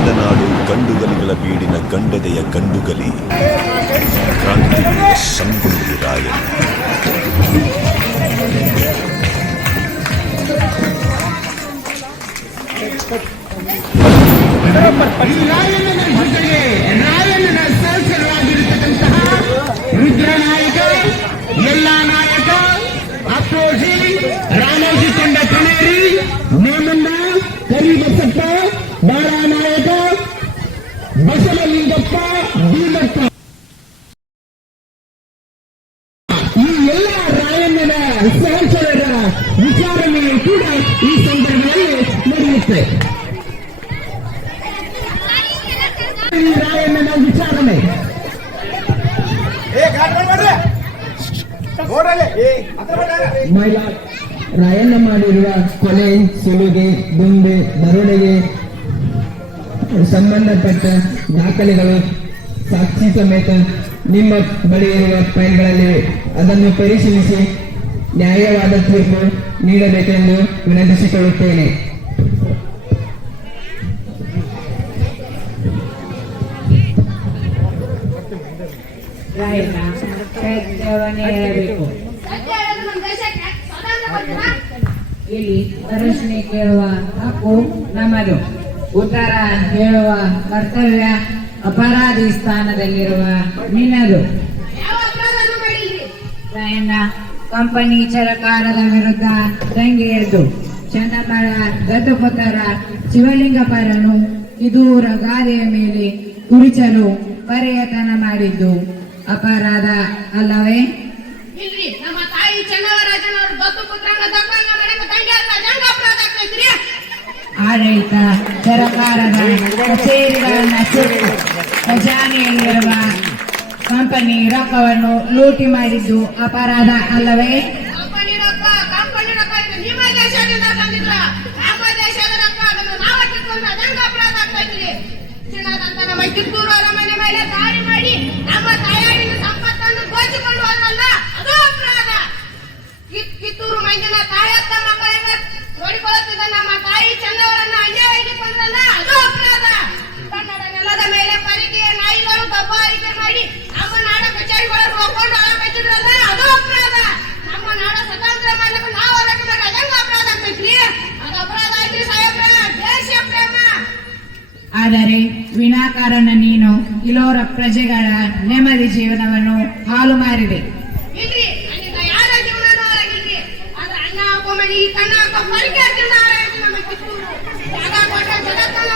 ಗಂಡನಾಡು ಗಂಡುಗಲಿಗಳ ಬೀಡಿನ ಗಂಡದೆಯ ಗಂಡುಗಲಿ ಕ್ರಾಂತಿವೀರ ಸಂಗೊಳ್ಳಿ ರಾಯಣ್ಣ. ರಾಯಣ್ಣನ ಸಹಚರವಾಗಿರತಕ್ಕಂತಹ ರುದ್ರನಾಯಕ, ಎಲ್ಲ ನಾಯಕ, ಅಪ್ಪೋಜಿ, ರಾಮೋಜಿ ಕೊಂಡ ಕಣೇರಿ, ನೇಮಣ್ಣ, ಕರಿಬಸಪ್ಪ, ಬಾಳನಾಯಕ, ಬಸವಲಿಂಗಪ್ಪ, ಭೀಮಪ್ಪ, ಈ ಎಲ್ಲ ರಾಯಣ್ಣನ ಸಹಚರರ ವಿಚಾರಣೆಯು ಕೂಡ ಈ ಸಂದರ್ಭದಲ್ಲಿ ನಡೆಯುತ್ತೆ. ರಾಯಣ್ಣನ ವಿಚಾರಣೆ ರಾಯಣ್ಣ ಮಾಡಿರುವ ಕೊಲೆ, ಸುಲಿಗೆ, ಗುಂಡೆ, ದರೋಡೆಗೆ ಸಂಬಂಧಪಟ್ಟ ದಾಖಲೆಗಳು ಸಾಕ್ಷಿ ಸಮೇತ ನಿಮ್ಮ ಬಳಿ ಇರುವ ಫೈಲ್ಗಳಲ್ಲಿ ಅದನ್ನು ಪರಿಶೀಲಿಸಿ ನ್ಯಾಯವಾದ ತೀರ್ಪು ನೀಡಬೇಕೆಂದು ವಿನಂತಿಸಿಕೊಳ್ಳುತ್ತೇನೆ. ರಾಯಣ್ಣ ಸತ್ಯವನ್ನೇ ಹೇಳಬೇಕು. ಇಲ್ಲಿ ಪ್ರಶ್ನೆ ಕೇಳುವ ಹಕ್ಕು ನಮ್ಮದು, ಉತ್ತರ ಹೇಳುವ ಕರ್ತವ್ಯ ಅಪರಾಧಿ ಸ್ಥಾನದಲ್ಲಿರುವ ನಿನ್ನದು. ರಾಯಣ್ಣ ಕಂಪನಿ ಸರಕಾರದ ವಿರುದ್ಧ ದಂಗೆ ಎದ್ದು ಚನ್ನಮ್ಮಳ ದತ್ತುಪುತ್ರ ಶಿವಲಿಂಗಪ್ಪರನ್ನು ಕಿದೂರ ಗಾದೆಯ ಮೇಲೆ ಕುರಿಚಲು ಪರ್ಯಟನ ಮಾಡಿದ್ದು ಅಪರಾಧ ಅಲ್ಲವೇ? ಇಲ್ರಿ, ನಮ್ಮ ತಾಯಿ ಚೆನ್ನವರಾಜನವರು ದತ್ತುಪುತ್ರನ ದಪ್ಪಂಗ ಮಾಡಕ್ಕೆ ತಂಗಿ ಅಂತ ಜಂಗ ಅಪರಾಧ ಆಗ್ತೈತ್ರಿ. ಆಡಳಿತ ಸರಕಾರದ ಕಚೇರಿಗಳನ್ನ ಸುಟ್ಟು ಖಜಾನೆಯಲ್ಲಿರುವ ಕಂಪನಿ ರೊಕ್ಕವನ್ನು ಲೂಟಿ ಮಾಡಿದ್ದು ಅಪರಾಧ ಅಲ್ಲವೇ? ಕಂಪನಿ ರೊಕ್ಕ ಇದು ನಿಮ್ಮ ದೇಶದಿಂದ ತಂದಿದ್ರ, ನಮ್ಮ ದೇಶದ ರೊಕ್ಕ ಅದನ್ನು ನಾವ ಕಿತ್ಕೊಂಡ್ರೆ ಜಂಗ ಅಪರಾಧ ಆಗ್ತೈತ್ರಿ. ಚಿನ್ನದಂತ ನಮ್ಮ ಕಿತ್ತೂರು ಅರಮನೆ ಮೇಲೆ ದಾಳಿ ಮಾಡಿ ನಮ್ಮ ತಾಯಾಡಿನ ಸಂಪತ್ತನ್ನು ದೋಚಿಕೊಂಡು ಹೋದ್ರಲ್ಲ, ಅದು ಅಪರಾಧ. ಕಿತ್ತೂರು ಮಂದಿನ ತಾಯತ್ತ ಮಕ್ಕಳಿಂದ ನೋಡಿಕೊಳ್ಳುತ್ತಿದ್ದ ನಮ್ಮ ತಾಯಿ ಚೆನ್ನವರನ್ನ ಅನ್ಯಾಯವಾಗಿ ಕೊಂದ್ರಲ್ಲ, ಅದು ಅಪರಾಧ. ಕನ್ನಡ ನೆಲದ ಮೇಲೆ ಪರಿಗೆಯ ನಾಯಿಗಳು ದಬ್ಬಾಳಿಕೆ ಮಾಡಿ ನಮ್ಮ ನಾಡ ಕಚೇರಿಗಳನ್ನು ಒಪ್ಕೊಂಡು ಹೊರಬಿಟ್ಟಿದ್ರಲ್ಲ, ಅದು ಅಪರಾಧ. ನಮ್ಮ ನಾಡ ಸ್ವತಂತ್ರ ಮಾಡಲಿಕ್ಕೆ ನಾವು ಹೊರಗೆ ಅದಂಗ ಅಪರಾಧ ಆಗ್ತೈತ್ರಿ. ಅದು ಅಪರಾಧ ಐತ್ರಿ ಸಾಹೇಬ್ರ, ದೇಶ ಪ್ರೇಮ. ಆದರೆ ವಿನಾಕಾರಣ ನೀನು ಇಲೋರ ಪ್ರಜೆಗಳ ನೆಮ್ಮದಿ ಜೀವನವನ್ನು ಹಾಳು ಮಾಡಿದೆ. ಇಲ್ರಿ, ನನಗ ಯಾರ ಜೀವನನೂ ಆಗಿಲ್ರಿ. ಆದ್ರೆ ಅಣ್ಣ ಹಾಕೊಂಬನಿ ಕಣ್ಣ ಹಾಕೋ ಪರಿಕೆ ಹಚ್ಚಿದ ಆರೈತಿ ನಮ್ಮ ಕಿತ್ತೂರು. ಜಾಗ ಕೊಟ್ಟ ಜಗತ್ತನ್ನ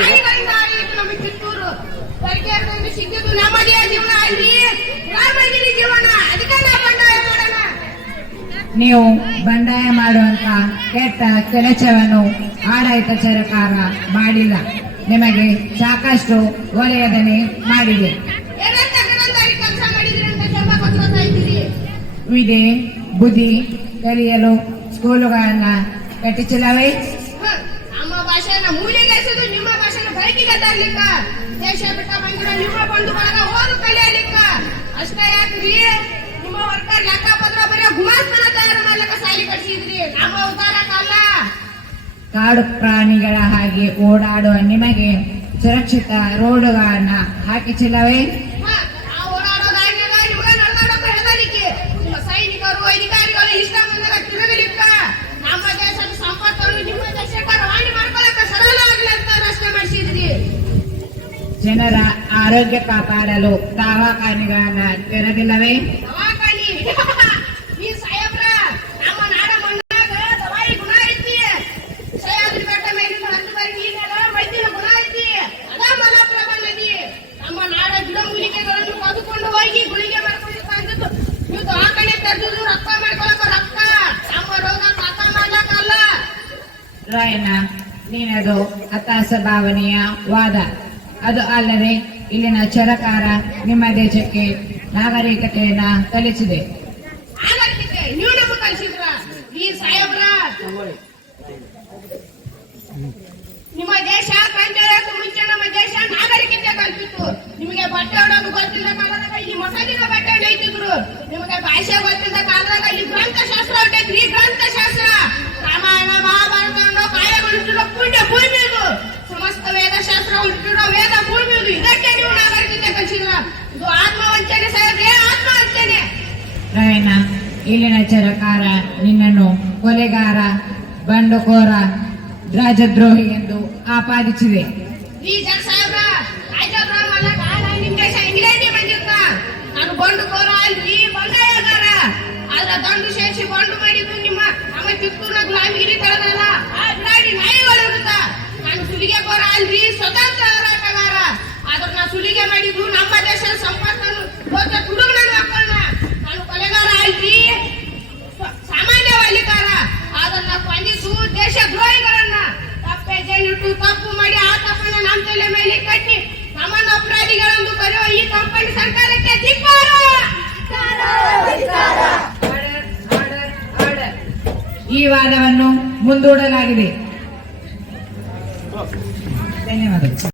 ನಾಯಿಗಳಿಂದ ಆರೈತಿ ನಮ್ಮ ಕಿತ್ತೂರು. ಪರಿಕೆ ಹಚ್ಚಿದ್ದು ಸಿಕ್ಕಿದ್ದು ನೆಮ್ಮದಿಯ ಜೀವನ ಅಲ್ರಿ, ರಾಮಗಿರಿ ಜೀವನ. ಅದಕ್ಕೆ ನಾ ಬಂಡಾಯ ಮಾಡೋಣ. ನೀವು ಬಂಡಾಯ ಮಾಡುವಂತ ಕೆಟ್ಟ ಕೆಲಸವನ್ನು ಆಡಳಿತ ಸರ್ಕಾರ ಮಾಡಿಲ್ಲ, ನಿಮಗೆ ಸಾಕಷ್ಟು ಒಳ್ಳೆಯದನ್ನೇ ಮಾಡಿದೆ. ಕೆಲಸ ಮಾಡಿದ್ರಿ ಅಂತ ಜಂಬ ಕೊಚ್ಕೋತಾ ಇದ್ದೀರಿ. ವಿದೆ ಬುದ್ಧಿ ಕಲಿಯಲು ಸ್ಕೂಲುಗಳನ್ನ ಕಟ್ಟಿಸಿಲ್ಲವೇ? ನಮ್ಮ ಭಾಷೆನ ಮೂಲೆಗೆಸೋದು, ನಿಮ್ಮ ಭಾಷೆನ ಬೈಕಿಗೆ ತರ್ಲಿಕ್ಕ, ದೇಶ ಬಿಟ್ಟ ಬಂದಿರೋ ನಿಮ್ಮ ಬಂಧು ಬಳಗ ಓದು ಕಲಿಯಲಿಕ್ಕ. ಅಷ್ಟೇ ಯಾಕ್ರಿ, ನಿಮ್ಮ ವರ್ಕರ್ ಲೆಕ್ಕ ಪತ್ರ ಬರೀ ಗುಮಾಸ್ತನ ತಯಾರು ಮಾಡ್ಲಿಕ್ಕ ಸಾಲಿ ಕಟ್ಸಿದ್ರಿ, ನಮ್ಮ ಉದ್ದಾರಕ್ಕಲ್ಲ. ಕಾಡು ಪ್ರಾಣಿಗಳ ಹಾಗೆ ಓಡಾಡುವ ನಿಮಗೆ ಸುರಕ್ಷಿತ ರೋಡುಗಳನ್ನ ಹಾಕಿಸಿಲ್ಲವೇ? ನಾವು ಓಡಾಡೋದಾಗ್ಯಾಗ ನಿಮ್ಗ ನಡೆದಾಡೋಕ ಹೆದರಿಕೆ. ನಿಮ್ಮ ಸೈನಿಕರು ಅಧಿಕಾರಿಗಳು ಇಷ್ಟ ಬಂದಾಗ ತಿರುಗಲಿಕ್ಕ, ನಮ್ಮ ದೇಶದ ಸಂಪತ್ತನ್ನು ನಿಮ್ಮ ದೇಶಕ್ಕೆ ರವಾನೆ ಮಾಡ್ಕೊಳಕ ಸರಳವಾಗಲಿ ಅಂತ ರಸ್ತೆ ಮಾಡಿಸಿದ್ರಿ. ಜನರ ಆರೋಗ್ಯ ಕಾಪಾಡಲು ದವಾಖಾನೆಗಳನ್ನ ತೆರೆದಿಲ್ಲವೇ? ದವಾಖಾನಿ ಈ ಸಾಹೇಬ್ರ, ನಮ್ಮ ನಾಡ ಮಣ್ಣಾಗ ದವಾಯಿ ಗುಣ ಐತಿ. ಸಹ್ಯಾದ್ರಿ ಬೆಟ್ಟ ಮೇಲಿಂದ 10 ಬಾರಿ ನೀರಾಗ ಮೈದಿನ ಗುಣ ಐತಿ. ಅದ ಮಲಪ್ರಭಾ ನದಿ. ನಮ್ಮ ನಾಡ ಗಿಡಮೂಲಿಕೆಗಳನ್ನು ಕದ್ಕೊಂಡು ಹೋಗಿ ಗುಳಿಗೆ ಮಾಡ್ಕೊಂಡು ತಂದಿದ್ದು ನೀವು ದವಾಖಾನೆ ತೆರೆದು ರಕ್ತ ಮಾಡ್ಕೊಳಕ ರಕ್ತ. ನಮ್ಮ ರೋಗ ಪಾತ ಮಾಡ್ಲಕ್ಕಲ್ಲ. ರಾಯಣ್ಣ, ನೀನದು ಹತಾಶ ಭಾವನೆಯ ವಾದ. ಅದು ಅಲ್ಲದೆ ಇಲ್ಲಿನ ಸರ್ಕಾರ ನಿಮ್ಮ ದೇಶಕ್ಕೆ ನಾಗರಿಕತೆಯನ್ನ ಕಲಿಸಿದೆ. ನಾಗರಿಕತೆ ನೀವು ನಮಗೆ ಕಲಿಸಿದ್ರ ಈ ಸಾಹೇಬ್ರ. ನಿಮ್ಮ ದೇಶ ಕಂಡಕ್ಕೆ ಮುಂಚೆ ನಮ್ಮ ದೇಶ ನಾಗರಿಕತೆ ಕಲ್ಪಿತ್ತು. ನಿಮಗೆ ಬಟ್ಟೆ ಹೊಡೋದು ಗೊತ್ತಿಲ್ಲ ಕಾಲದಾಗ ಇಲ್ಲಿ ಮಸಾಲಿನ ಬಟ್ಟೆ ಹೊಡೆಯುತ್ತಿದ್ರು. ನಿಮಗೆ ಭಾಷೆ ಗೊತ್ತಿದ್ದ ಕಾಲದಾಗ ಇಲ್ಲಿ ಗ್ರಂಥಶಾಸ್ತ್ರ ಹೊಟ್ಟೈತ್ರಿ. ಗ್ರಂಥಶಾಸ್ತ್ರ ರಾಮಾಯಣ ಮಹಾಭಾರತ ಕಾಯಗೊಳಿಸಿದ ಪುಣ್ಯ ಭೂಮಿ ಇದು. ಸಮಸ್ತ ವೇದಶಾಸ್ತ್ರ ರಾಯಣ್ಣ, ಇಲ್ಲಿನ ಚರಕಾರ ನಿನ್ನನ್ನು ಕೊಲೆಗಾರ, ಬಂಡುಕೋರ, ರಾಜದ್ರೋಹಿ ಎಂದು ಆಪಾದಿಸಿದೆ. ಈ ಜನ ಸಾಹೇಬ್ರ ರಾಜಾರಾಮ್ ಅಲ್ಲ, ನಿಮ್ ದೇಶ ಇಂಗ್ಲೆಂಡಿಗೆ ಬಂದಿರ್ತ. ನಾನು ಬಂಡುಕೋರ ಅಲ್ರಿ, ಬಂಗಾಯಗಾರ. ಆದ್ರ ದಂಡು ಸೇರಿಸಿ ಬಂಡು ಮಾಡಿದ್ದು ನಮ್ಮ ಕಿತ್ತೂರ್ನ ಗುಲಾಮಗಿರಿ ತಳದಲ್ಲ ಆ ಬಿಡಾಡಿ ನಾಯಿಗಳು ಇರುತ್ತ. ನಾನು ಸುಲಿಗೆಕೋರ ಅಲ್ರಿ, ಸ್ವತಂತ್ರ ಹೋರಾಟಗಾರ. ಆದ್ರ ನಾ ಸುಲಿಗೆ ಮಾಡಿದ್ದು ನಮ್ಮ ದೇಶದ ಸಂಪತ್ತನ್ನು ತುಡುಗ ನನ್ನ ಮಕ್ಕಳನ್ನ. ನಾನು ಕೊಲೆಗಾರ ಅಲ್ರಿ, ಸಾಮಾನ್ಯ ವಲಿಕಾರ. ಆದ್ರ ನಾ ಕೊಂದಿದ್ದು ದೇಶ ದ್ರೋಹಿಗಳನ್ನ. ತಪ್ಪೆಜ್ಜೆನಿಟ್ಟು ತಪ್ಪು ಮಾಡಿ ಆ ತಪ್ಪನ್ನ ನಮ್ಮ ತಲೆ ಮೇಲೆ ಕಟ್ಟಿ ಸಾಮಾನ್ಯ ಅಪರಾಧಿಗಳೆಂದು ಕರೆಯುವ ಈ ಕಂಪನಿ ಸರ್ಕಾರಕ್ಕೆ ಧಿಕ್ಕಾರ. ಈ ವಾದವನ್ನು ಮುಂದೂಡಲಾಗಿದೆ. ಧನ್ಯವಾದಗಳು.